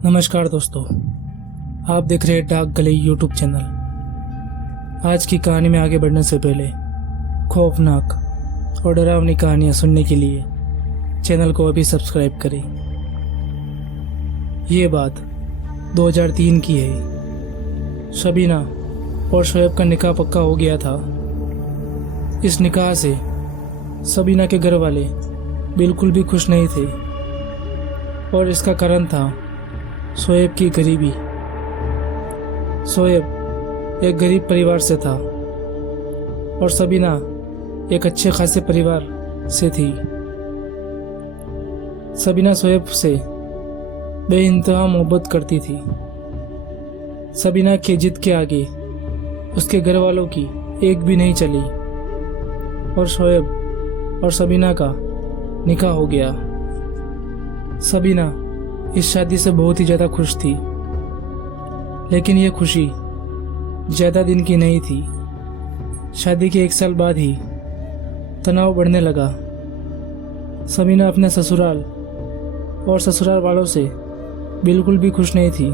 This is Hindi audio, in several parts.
नमस्कार दोस्तों, आप देख रहे हैं डाक गली यूट्यूब चैनल। आज की कहानी में आगे बढ़ने से पहले खौफनाक और डरावनी कहानियां सुनने के लिए चैनल को अभी सब्सक्राइब करें। ये बात 2003 की है। शबीना और शोएब का निकाह पक्का हो गया था। इस निकाह से शबीना के घर वाले बिल्कुल भी खुश नहीं थे और इसका कारण था शोएब की गरीबी। शोएब एक गरीब परिवार से था और शबीना एक अच्छे खासे परिवार से थी। शबीना शोएब से बेइंतहा मोहब्बत करती थी। शबीना की जिद के आगे उसके घर वालों की एक भी नहीं चली और शोएब और शबीना का निकाह हो गया। शबीना इस शादी से बहुत ही ज़्यादा खुश थी, लेकिन यह खुशी ज़्यादा दिन की नहीं थी। शादी के 1 साल बाद ही तनाव बढ़ने लगा। शबीना अपने ससुराल और ससुराल वालों से बिल्कुल भी खुश नहीं थी।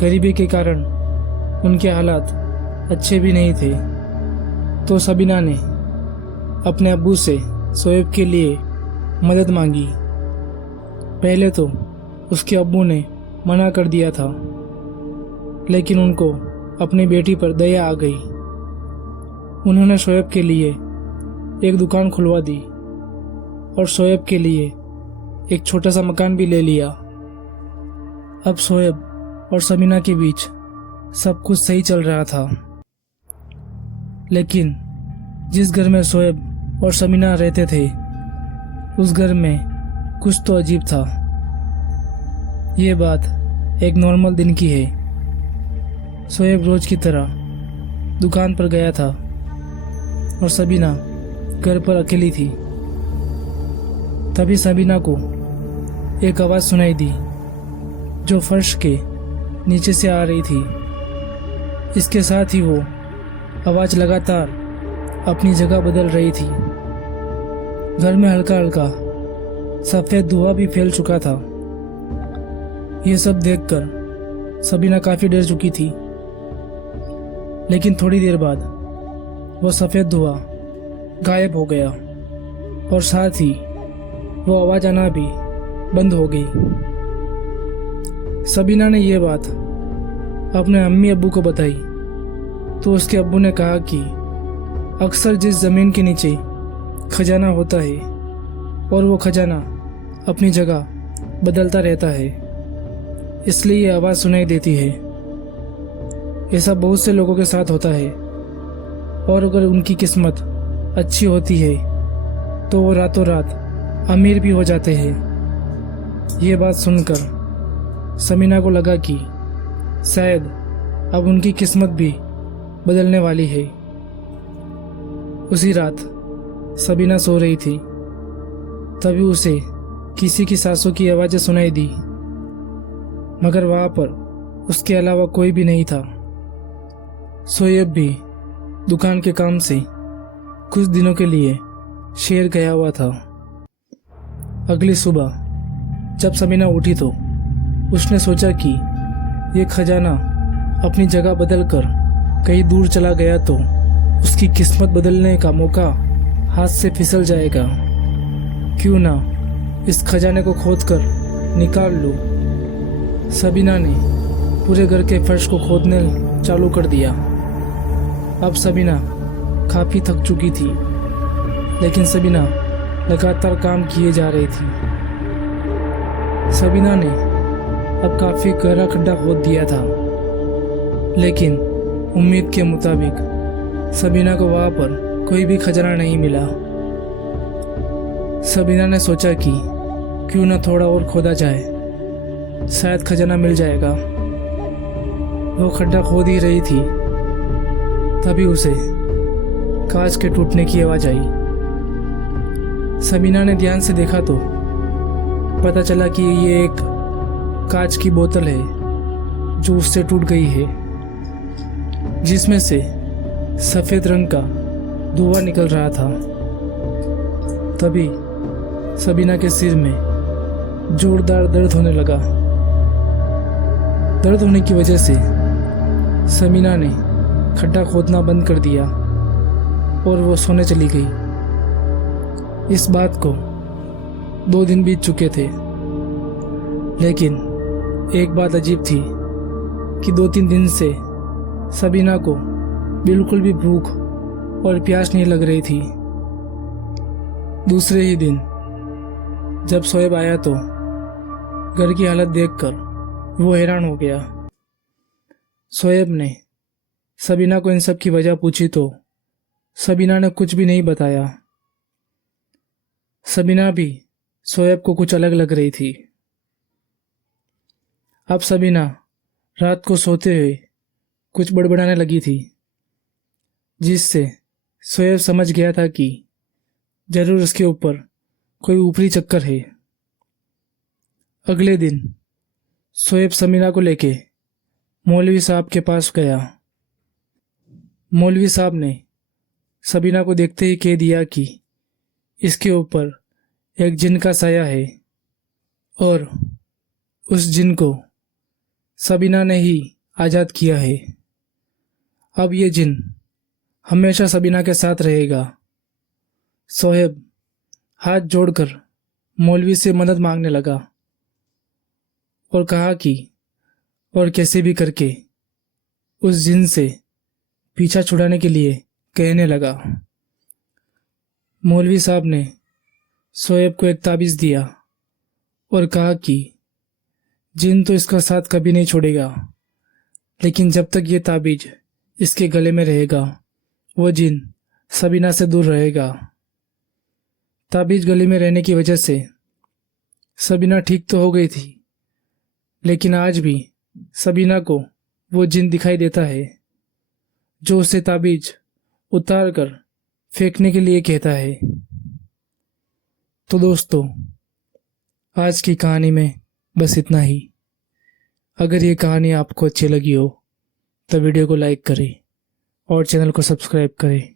गरीबी के कारण उनके हालात अच्छे भी नहीं थे। तो शबीना ने अपने अब्बू से शोएब के लिए मदद मांगी। पहले तो उसके अब्बू ने मना कर दिया था, लेकिन उनको अपनी बेटी पर दया आ गई। उन्होंने शोएब के लिए एक दुकान खुलवा दी और शोएब के लिए एक छोटा सा मकान भी ले लिया। अब शोएब और शबीना के बीच सब कुछ सही चल रहा था, लेकिन जिस घर में शोएब और शबीना रहते थे उस घर में कुछ तो अजीब था। ये बात एक नॉर्मल दिन की है। शोएब रोज की तरह दुकान पर गया था और शबीना घर पर अकेली थी। तभी शबीना को एक आवाज़ सुनाई दी जो फर्श के नीचे से आ रही थी। इसके साथ ही वो आवाज़ लगातार अपनी जगह बदल रही थी। घर में हल्का हल्का सफ़ेद धुआं भी फैल चुका था। यह सब देखकर शबीना काफ़ी डर चुकी थी, लेकिन थोड़ी देर बाद वो सफ़ेद धुआं गायब हो गया और साथ ही वो आवाज़ आना भी बंद हो गई। शबीना ने यह बात अपने अम्मी अब्बू को बताई तो उसके अब्बू ने कहा कि अक्सर जिस ज़मीन के नीचे खजाना होता है और वो खजाना अपनी जगह बदलता रहता है, इसलिए ये आवाज़ सुनाई देती है। ऐसा बहुत से लोगों के साथ होता है और अगर उनकी किस्मत अच्छी होती है तो वो रातों रात अमीर भी हो जाते हैं। ये बात सुनकर शबीना को लगा कि शायद अब उनकी किस्मत भी बदलने वाली है। उसी रात शबीना सो रही थी, तभी उसे किसी की सांसों की आवाज़ें सुनाई दी, मगर वहाँ पर उसके अलावा कोई भी नहीं था। शोएब भी दुकान के काम से कुछ दिनों के लिए शहर गया हुआ था। अगली सुबह जब शबीना उठी तो उसने सोचा कि ये खजाना अपनी जगह बदलकर कहीं दूर चला गया तो उसकी किस्मत बदलने का मौका हाथ से फिसल जाएगा। क्यों ना इस खजाने को खोदकर निकाल लूं। शबीना ने पूरे घर के फर्श को खोदने चालू कर दिया। अब शबीना काफ़ी थक चुकी थी, लेकिन शबीना लगातार काम किए जा रही थी। शबीना ने अब काफ़ी गहरा खड्डा खोद दिया था, लेकिन उम्मीद के मुताबिक शबीना को वहाँ पर कोई भी खजाना नहीं मिला। शबीना ने सोचा कि क्यों ना थोड़ा और खोदा जाए, शायद खजाना मिल जाएगा। वो खड्डा खोद ही रही थी, तभी उसे कांच के टूटने की आवाज़ आई। शबीना ने ध्यान से देखा तो पता चला कि ये एक कांच की बोतल है जो उससे टूट गई है, जिसमें से सफ़ेद रंग का धुआं निकल रहा था। तभी शबीना के सिर में जोरदार दर्द होने लगा दर्द होने की वजह से समीना ने खड्डा खोदना बंद कर दिया और वो सोने चली गई। इस बात को 2 दिन बीत चुके थे, लेकिन एक बात अजीब थी कि 2-3 दिन से सबीना को बिल्कुल भी भूख और प्यास नहीं लग रही थी। दूसरे ही दिन जब शोएब आया तो घर की हालत देखकर वो हैरान हो गया। शोएब ने सबीना को इन सब की वजह पूछी तो सबीना ने कुछ भी नहीं बताया। सबीना भी शोएब को कुछ अलग लग रही थी। अब सबीना रात को सोते हुए कुछ बड़बड़ाने लगी थी, जिससे शोएब समझ गया था कि जरूर उसके ऊपर कोई ऊपरी चक्कर है। अगले दिन शोएब सबीना को लेके मौलवी साहब के पास गया। मौलवी साहब ने सबीना को देखते ही कह दिया कि इसके ऊपर एक जिन का साया है और उस जिन को सबीना ने ही आज़ाद किया है। अब ये जिन हमेशा सबीना के साथ रहेगा। शोएब हाथ जोड़कर मौलवी से मदद मांगने लगा और कहा कि और कैसे भी करके उस जिन से पीछा छुड़ाने के लिए कहने लगा। मौलवी साहब ने शोएब को एक ताबीज़ दिया और कहा कि जिन तो इसका साथ कभी नहीं छोड़ेगा, लेकिन जब तक ये ताबीज इसके गले में रहेगा वो जिन सबीना से दूर रहेगा। ताबीज गले में रहने की वजह से सबीना ठीक तो हो गई थी, लेकिन आज भी सबीना को वो जिन दिखाई देता है जो उसे ताबीज उतार कर फेंकने के लिए कहता है। तो दोस्तों, आज की कहानी में बस इतना ही। अगर ये कहानी आपको अच्छी लगी हो तो वीडियो को लाइक करें और चैनल को सब्सक्राइब करें।